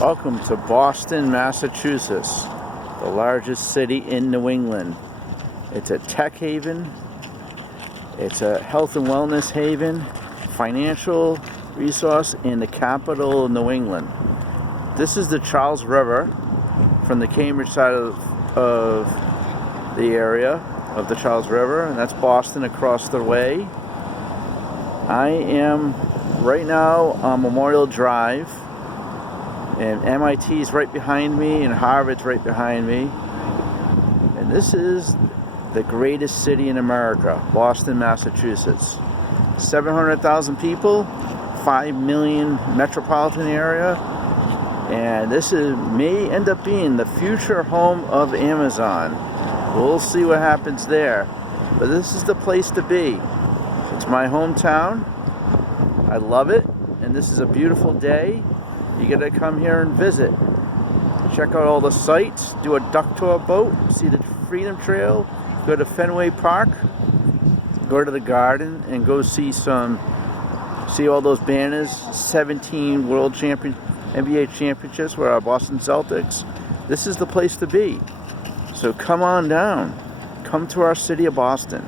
Welcome to Boston, Massachusetts, the largest city in New England. It's a tech haven, it's a health and wellness haven, financial resource, and the capital of New England. This is the Charles River from the Cambridge side of the area of the Charles River, and that's Boston across the way. I am right now on Memorial Drive, and MIT is right behind me, and Harvard's right behind me. And this is the greatest city in America, Boston, Massachusetts. 700,000 people, 5 million metropolitan area, and this may end up being the future home of Amazon. We'll see what happens there, but this is the place to be. It's my hometown. I love it, and this is a beautiful day. You gotta come here and visit. Check out all the sights, do a duck tour boat, see the Freedom Trail, go to Fenway Park, go to the garden, and go see all those banners, 17 world NBA championships with our Boston Celtics. This is the place to be. So come on down. Come to our city of Boston.